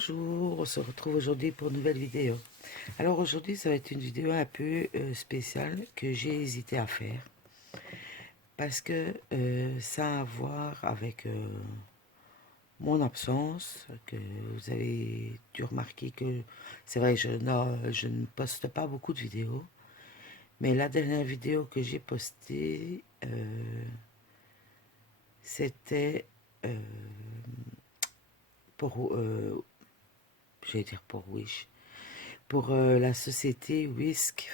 Bonjour, on se retrouve aujourd'hui pour une nouvelle vidéo. Alors aujourd'hui, ça va être une vidéo un peu spéciale que j'ai hésité à faire parce que ça a à voir avec mon absence, que vous avez dû remarquer que c'est vrai, je ne poste pas beaucoup de vidéos, mais la dernière vidéo que j'ai postée, c'était euh, pour, j'allais dire pour Wish, pour la société Whisk.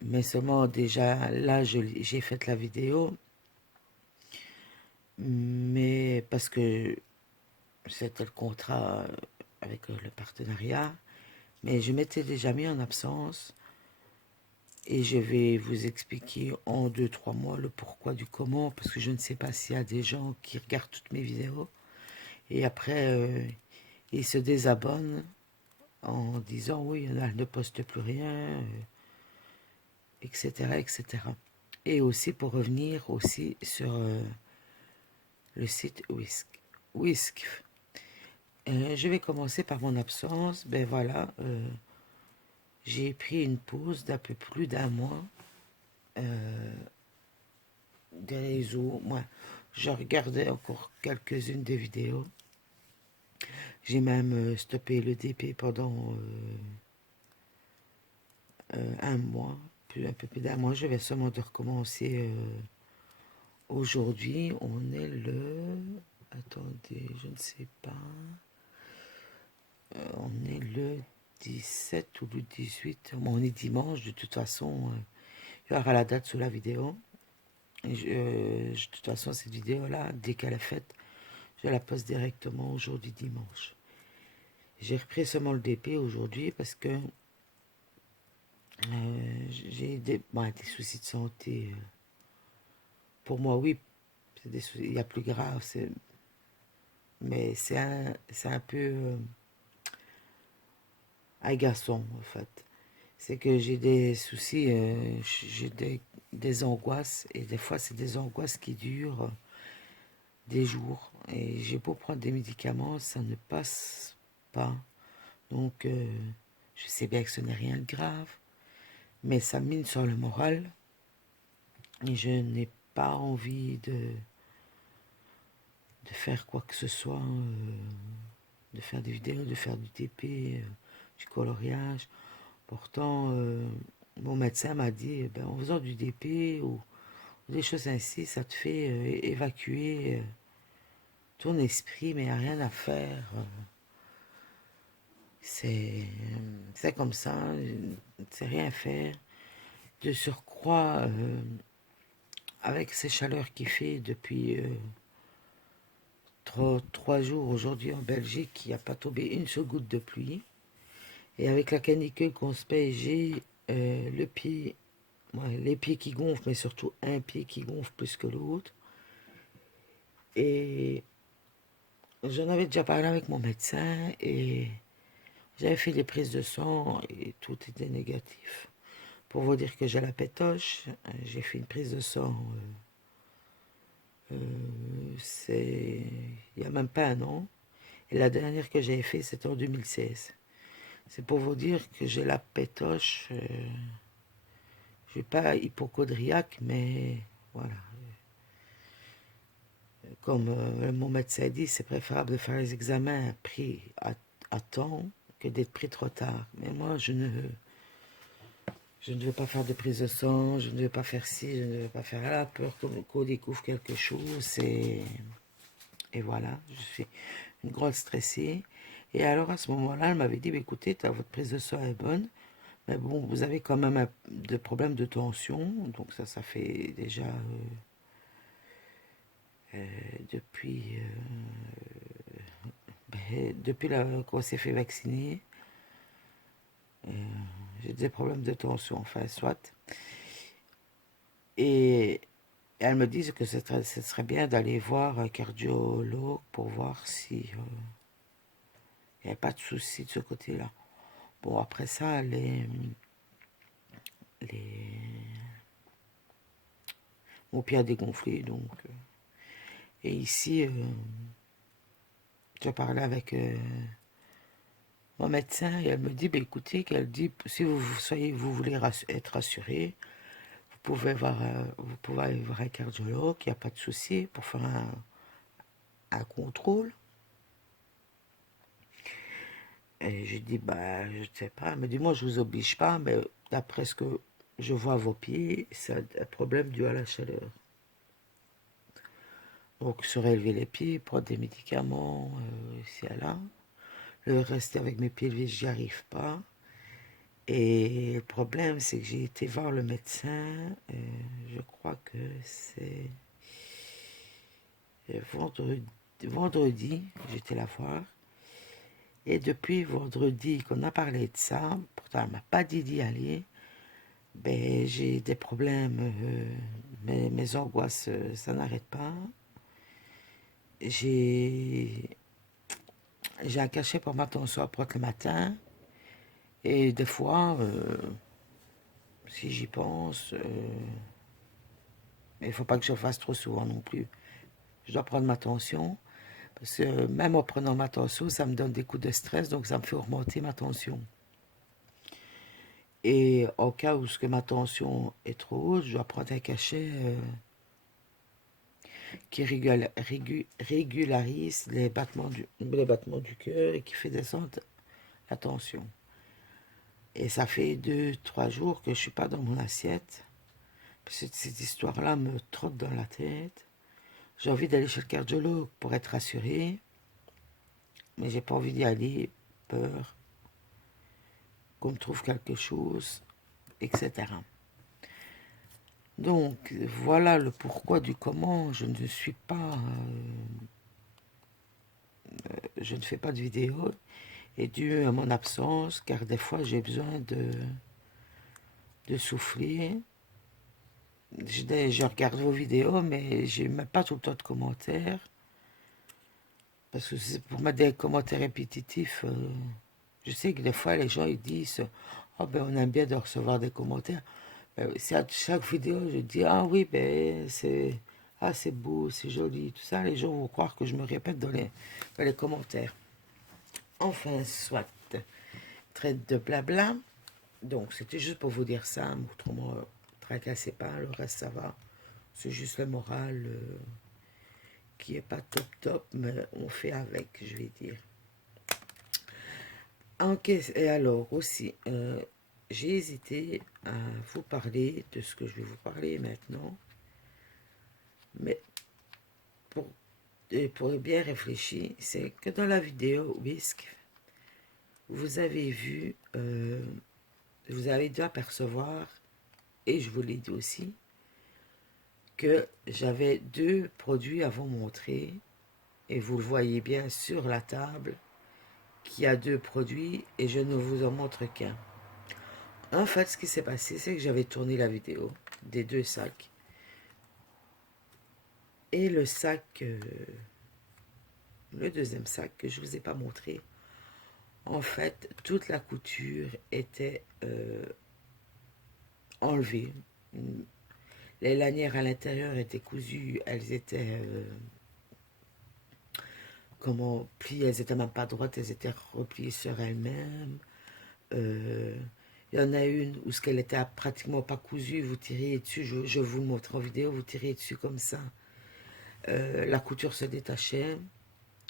Mais seulement déjà là, j'ai fait la vidéo, mais parce que c'était le contrat avec le partenariat, mais je m'étais déjà mis en absence et je vais vous expliquer en 2, 3 mois le pourquoi du comment, parce que je ne sais pas s'il y a des gens qui regardent toutes mes vidéos et après ils se désabonnent en disant oui, elle ne poste plus rien, etc., etc. Et aussi pour revenir aussi sur le site Whisk. Whisk. Je vais commencer par mon absence. Ben voilà, j'ai pris une pause d'un peu plus d'1 mois des réseaux. Moi, je regardais encore quelques-unes des vidéos. J'ai même stoppé le DP pendant 1 mois, un peu plus d'1 mois. Je vais seulement de recommencer aujourd'hui. On est le... Attendez, je ne sais pas. On est le 17 ou le 18. Bon, on est dimanche, de toute façon, il y aura la date sous la vidéo. Et de toute façon, cette vidéo-là, dès qu'elle est faite, je la poste directement aujourd'hui dimanche. J'ai repris seulement le DP aujourd'hui parce que j'ai des soucis de santé. Pour moi, oui, il y a plus grave, mais c'est un peu agaçant, en fait. C'est que j'ai des soucis, j'ai des angoisses, et des fois, c'est des angoisses qui durent des jours. Et j'ai beau prendre des médicaments, ça ne passe pas. Donc, je sais bien que ce n'est rien de grave, mais ça mine sur le moral. Et je n'ai pas envie de faire quoi que ce soit, de faire des vidéos, de faire du TP, du coloriage. Pourtant, mon médecin m'a dit, ben, en faisant du DP ou des choses ainsi, ça te fait évacuer ton esprit, mais il n'y a rien à faire. C'est c'est comme ça, c'est rien faire. De surcroît, avec ces chaleurs qu'il fait depuis 3 jours aujourd'hui en Belgique, il n'y a pas tombé une seule goutte de pluie. Et avec la canicule qu'on se paye, j'ai le pied, ouais, les pieds qui gonflent, mais surtout un pied qui gonfle plus que l'autre. Et j'en avais déjà parlé avec mon médecin et j'avais fait des prises de sang et tout était négatif. Pour vous dire que j'ai la pétoche, j'ai fait une prise de sang, c'est il n'y a même pas un an. Et la dernière que j'ai fait, c'était en 2016. C'est pour vous dire que j'ai la pétoche. Je suis pas hypochondriaque, mais voilà. Comme mon médecin dit, c'est préférable de faire les examens pris à temps que d'être pris trop tard. Mais moi, je ne veux pas faire de prise de sang, je ne veux pas faire ci, je ne veux pas faire là. Peur qu'on découvre quelque chose. Et voilà, je suis une grosse stressée. Et alors à ce moment-là, elle m'avait dit, bah, écoutez, votre prise de sang est bonne, mais bon, vous avez quand même des problèmes de tension. Donc ça fait déjà depuis qu'on s'est fait vacciner, j'ai des problèmes de tension, enfin, soit. Et elles me disent que ce serait bien d'aller voir un cardiologue pour voir si il n'y a pas de souci de ce côté-là. Bon, après ça, les... mon pied a dégonflé, donc. Et ici, je parlais avec mon médecin et elle me dit, ben écoutez, qu'elle dit, si vous voulez être rassuré, vous pouvez aller voir un cardiologue, il n'y a pas de souci pour faire un contrôle. Et je dis, bah, je ne sais pas. Elle me dit, moi, je ne vous oblige pas, mais d'après ce que je vois à vos pieds, c'est un problème dû à la chaleur. Donc, surélever les pieds, prendre des médicaments, ici et là. Le rester avec mes pieds levés, j'y arrive pas. Et le problème, c'est que j'ai été voir le médecin, je crois que c'est vendredi, vendredi, j'étais la voir. Et depuis vendredi qu'on a parlé de ça, pourtant elle m'a pas dit d'y aller, ben j'ai des problèmes, mes angoisses, ça n'arrête pas. J'ai j'ai un cachet pour ma tension à prendre le matin. Et des fois, si j'y pense, il faut pas que je le fasse trop souvent non plus. Je dois prendre ma tension, parce que même en prenant ma tension, ça me donne des coups de stress, donc ça me fait remonter ma tension. Et au cas où ce que ma tension est trop haute, je dois prendre un cachet qui régularise les battements du cœur et qui fait descendre la tension. Et ça fait 2, 3 jours que je suis pas dans mon assiette. Cette histoire-là me trotte dans la tête. J'ai envie d'aller chez le cardiologue pour être rassuré, mais j'ai pas envie d'y aller, peur qu'on me trouve quelque chose, etc. Donc voilà le pourquoi du comment. Je ne fais pas de vidéo et dû à mon absence, car des fois j'ai besoin de souffler. Je regarde vos vidéos, mais j'ai même pas tout le temps de commentaires. Parce que c'est pour mettre des commentaires répétitifs. Je sais que des fois les gens ils disent oh ben on aime bien de recevoir des commentaires. C'est à chaque vidéo je dis ah oui ben c'est beau, c'est joli, tout ça. Les gens vont croire que je me répète dans les commentaires. Enfin, soit. Traite de blabla. Donc, c'était juste pour vous dire ça. Autrement, tracassez pas. Le reste, ça va. C'est juste le moral qui est pas top top, mais on fait avec, je vais dire. Ok, et alors aussi, j'ai hésité à vous parler de ce que je vais vous parler maintenant. Mais pour, pour bien réfléchir, c'est que dans la vidéo Whisk, vous avez vu, vous avez dû apercevoir, et je vous l'ai dit aussi, que j'avais 2 produits à vous montrer, et vous le voyez bien sur la table, qu'il y a 2 produits, et je ne vous en montre qu'un. En fait, ce qui s'est passé, c'est que j'avais tourné la vidéo des 2 sacs, et le sac, le deuxième sac que je ne vous ai pas montré, en fait, toute la couture était enlevée. Les lanières à l'intérieur étaient cousues, elles étaient comment pliées, elles étaient même pas droites, elles étaient repliées sur elles-mêmes. Il y en a une où ce qu'elle était pratiquement pas cousue, vous tirez dessus, je vous le montre en vidéo, vous tirez dessus comme ça. La couture se détachait,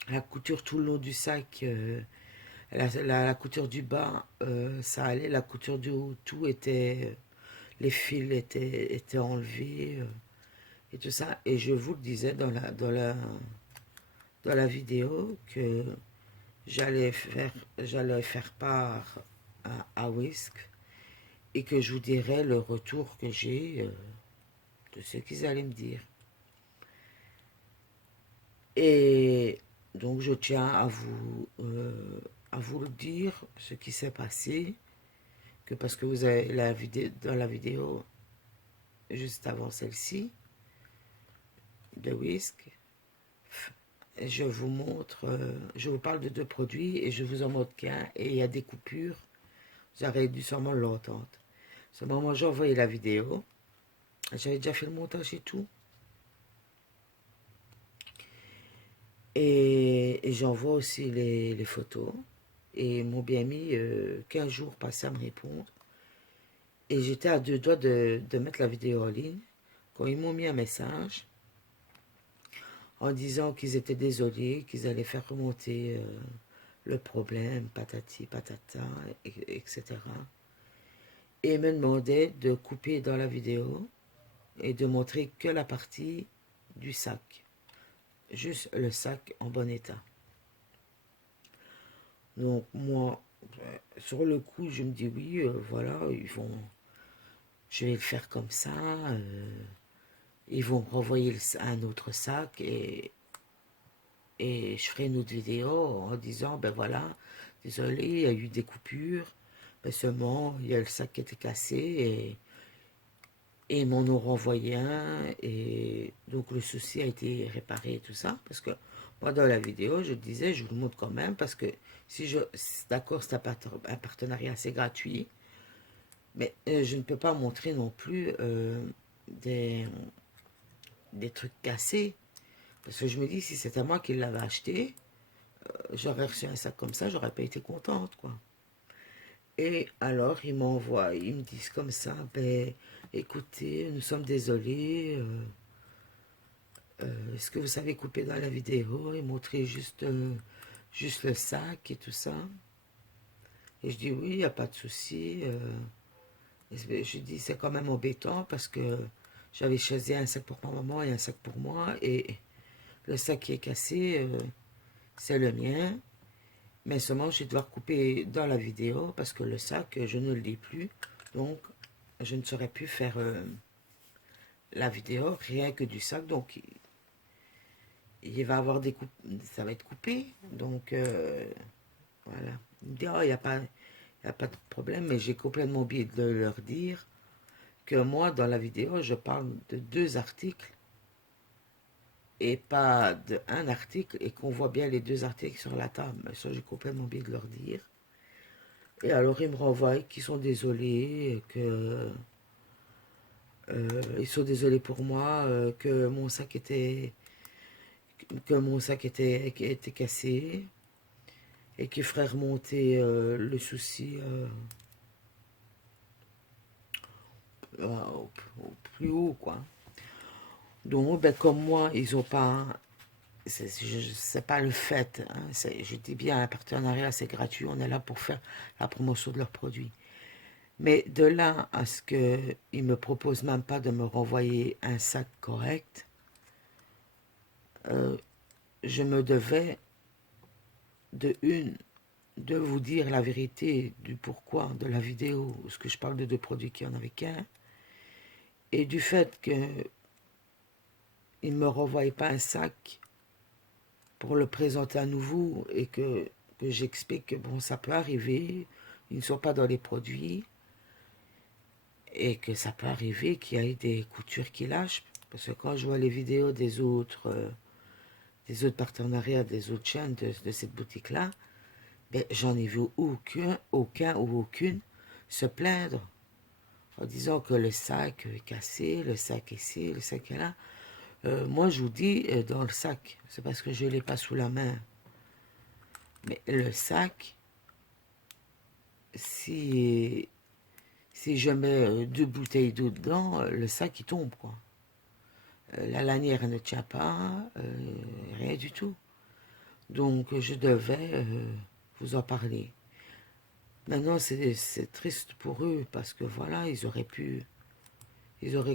la couture tout le long du sac, la couture du bas, ça allait, la couture du haut, tout était, les fils étaient enlevés et tout ça. Et je vous le disais dans la vidéo que j'allais faire part à Whisk et que je vous dirais le retour que j'ai de ce qu'ils allaient me dire. Et donc je tiens à vous le dire, ce qui s'est passé, que parce que vous avez la vidéo, dans la vidéo juste avant celle-ci, de Whisk, je vous montre, je vous parle de 2 produits et je vous en montre qu'un et il y a des coupures, j'aurais dû sûrement l'entendre. À ce moment, j'ai envoyé la vidéo, j'avais déjà fait le montage et tout, et j'envoie aussi les photos. et m'ont bien mis 15 jours passés à me répondre. Et j'étais à deux doigts de mettre la vidéo en ligne quand ils m'ont mis un message en disant qu'ils étaient désolés, qu'ils allaient faire remonter le problème, patati, patata, etc. Et ils me demandaient de couper dans la vidéo et de montrer que la partie du sac, juste le sac en bon état. Donc moi, sur le coup, je me dis oui, voilà, je vais le faire comme ça. Ils vont renvoyer un autre sac et je ferai une autre vidéo en disant, ben voilà, désolé, il y a eu des coupures, mais seulement il y a le sac qui était cassé et ils m'en ont renvoyé un et donc le souci a été réparé et tout ça, parce que moi dans la vidéo je disais, je vous le montre quand même, parce que si je, d'accord, c'est un partenariat, c'est gratuit, mais je ne peux pas montrer non plus des, des trucs cassés, parce que je me dis, si c'était moi qui l'avais acheté, j'aurais reçu un sac comme ça, j'aurais pas été contente, quoi. Et alors, ils m'envoient, ils me disent comme ça, ben, écoutez, nous sommes désolés, est-ce que vous savez couper dans la vidéo et montrer juste le sac et tout ça? Et je dis, oui, il n'y a pas de souci. Je dis, c'est quand même embêtant parce que j'avais choisi un sac pour ma maman et un sac pour moi, et le sac qui est cassé, c'est le mien. Mais seulement, je vais devoir couper dans la vidéo parce que le sac, je ne le lis plus. Donc, je ne saurais plus faire la vidéo, rien que du sac. Donc, il va avoir des coupes, ça va être coupé. Donc, voilà. Il me dit, oh, il y a pas de problème, mais j'ai complètement oublié de leur dire que moi, dans la vidéo, je parle de deux articles et pas d'un article, et qu'on voit bien les deux articles sur la table. Mais ça, j'ai complètement oublié de leur dire. Et alors, ils me renvoient qu'ils sont désolés, que ils sont désolés pour moi, que mon sac était cassé et qu'ils feraient remonter le souci au plus haut, quoi. Donc, ben, comme moi, ils ont pas, c'est pas le fait, hein, je dis bien, un partenariat, c'est gratuit, on est là pour faire la promotion de leurs produits. Mais de là à ce qu'ils me proposent même pas de me renvoyer un sac correct, euh, je me devais de vous dire la vérité du pourquoi de la vidéo, parce que je parle de deux produits qui en avaient qu'un, et du fait qu'ils ne me renvoient pas un sac pour le présenter à nouveau et que j'explique que bon, ça peut arriver, ils ne sont pas dans les produits et que ça peut arriver qu'il y ait des coutures qui lâchent. Parce que quand je vois les vidéos des autres partenariats, des autres chaînes de cette boutique-là, ben, j'en ai vu aucun ou aucune se plaindre en disant que le sac est cassé, le sac est ici, le sac est là. Moi, je vous dis, dans le sac, c'est parce que je ne l'ai pas sous la main. Mais le sac, si, si je mets deux bouteilles d'eau dedans, le sac, il tombe, quoi. La lanière ne tient pas, rien du tout. Donc, je devais vous en parler. Maintenant, c'est triste pour eux, parce que voilà, ils auraient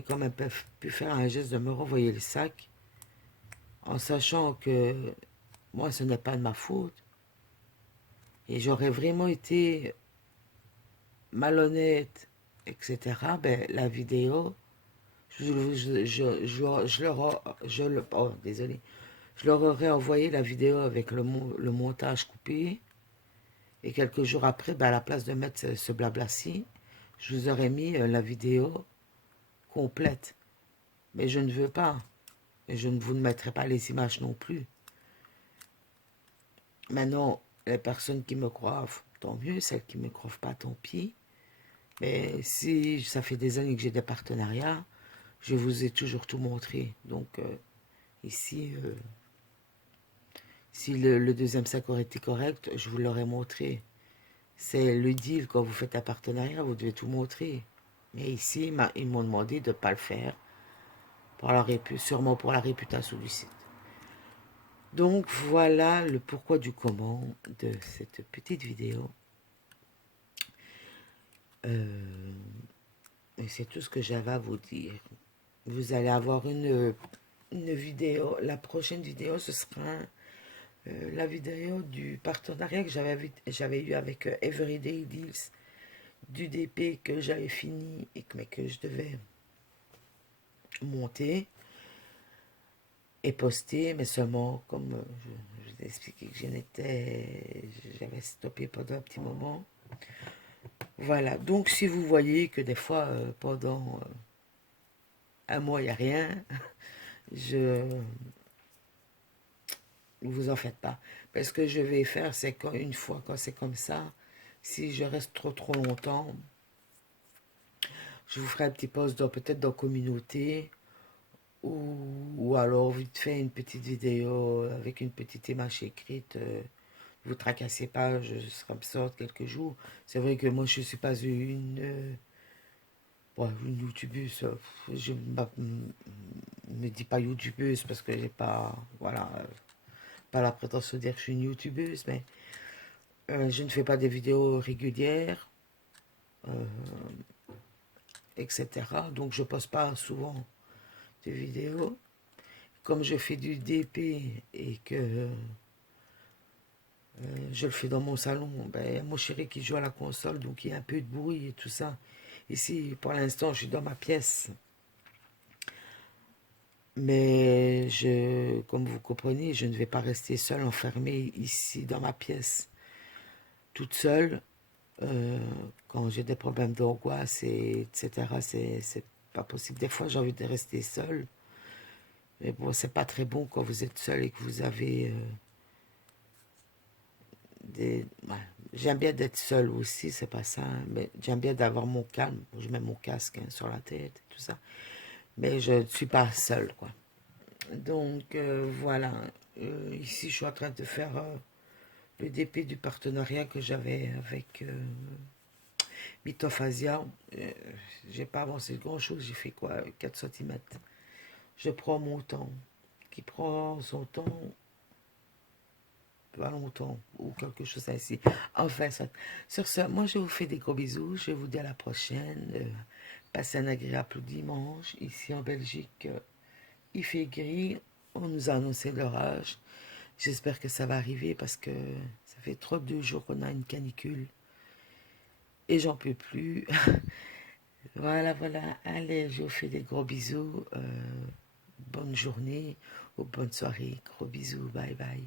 quand même pu faire un geste de me renvoyer le sac, en sachant que moi, ce n'est pas de ma faute. Et j'aurais vraiment été malhonnête, etc. Ben, la vidéo, oh, désolé. Je leur aurais envoyé la vidéo avec le montage coupé. Et quelques jours après, ben, à la place de mettre ce blabla-ci, je vous aurais mis la vidéo complète. Mais je ne veux pas. Et je ne vous mettrai pas les images non plus. Maintenant, les personnes qui me croient, tant mieux. Celles qui ne me croient pas, tant pis. Mais si ça fait des années que j'ai des partenariats, je vous ai toujours tout montré. Donc ici, Si le deuxième sac aurait été correct, je vous l'aurais montré. C'est le deal, quand vous faites un partenariat, vous devez tout montrer. Mais ici, ils m'ont demandé de ne pas le faire, pour sûrement pour la réputation du site. Donc voilà le pourquoi du comment de cette petite vidéo. Et c'est tout ce que j'avais à vous dire. Vous allez avoir une vidéo. La prochaine vidéo, ce sera la vidéo du partenariat que j'avais eu avec Everyday Deals, du DP que j'avais fini mais que je devais monter et poster, mais seulement comme je vous ai expliqué que j'avais stoppé pendant un petit moment. Voilà, donc si vous voyez que des fois pendant un mois il n'y a rien, je vous en faites pas. Parce que je vais faire, c'est qu'une fois quand c'est comme ça, si je reste trop longtemps, je vous ferai un petit post peut-être dans communauté, ou alors vite fait une petite vidéo avec une petite image écrite. Vous tracassez pas, je serai absente quelques jours. C'est vrai que moi je suis pas une youtubeuse. Je me dis pas youtubeuse parce que j'ai pas, voilà, pas la prétention de dire que je suis une youtubeuse, mais je ne fais pas des vidéos régulières, etc. Donc je poste pas souvent des vidéos. Comme je fais du DP et que je le fais dans mon salon, ben, mon chéri qui joue à la console, donc il y a un peu de bruit et tout ça. Ici, pour l'instant, je suis dans ma pièce. Mais comme vous comprenez, je ne vais pas rester seule, enfermée ici dans ma pièce, toute seule. Euh, Quand j'ai des problèmes d'angoisse, etc., c'est pas possible. Des fois, j'ai envie de rester seule. Mais bon, c'est pas très bon quand vous êtes seul et que vous avez ouais. J'aime bien d'être seule aussi, c'est pas ça, hein, mais j'aime bien d'avoir mon calme. Je mets mon casque hein, sur la tête et tout ça. Mais je ne suis pas seule, quoi. Donc, voilà. Ici, je suis en train de faire le DP du partenariat que j'avais avec Mitophasia. J'ai pas avancé grand-chose, j'ai fait quoi, 4 centimètres. Je prends mon temps. Qui prend son temps, pas longtemps, ou quelque chose ainsi. Enfin, sur ce, moi je vous fais des gros bisous. Je vous dis à la prochaine. Passez un agréable dimanche. Ici en Belgique, il fait gris. On nous a annoncé l'orage. J'espère que ça va arriver parce que ça fait trop de jours qu'on a une canicule. Et j'en peux plus. Voilà, voilà. Allez, je vous fais des gros bisous. Bonne journée ou bonne soirée. Gros bisous. Bye bye.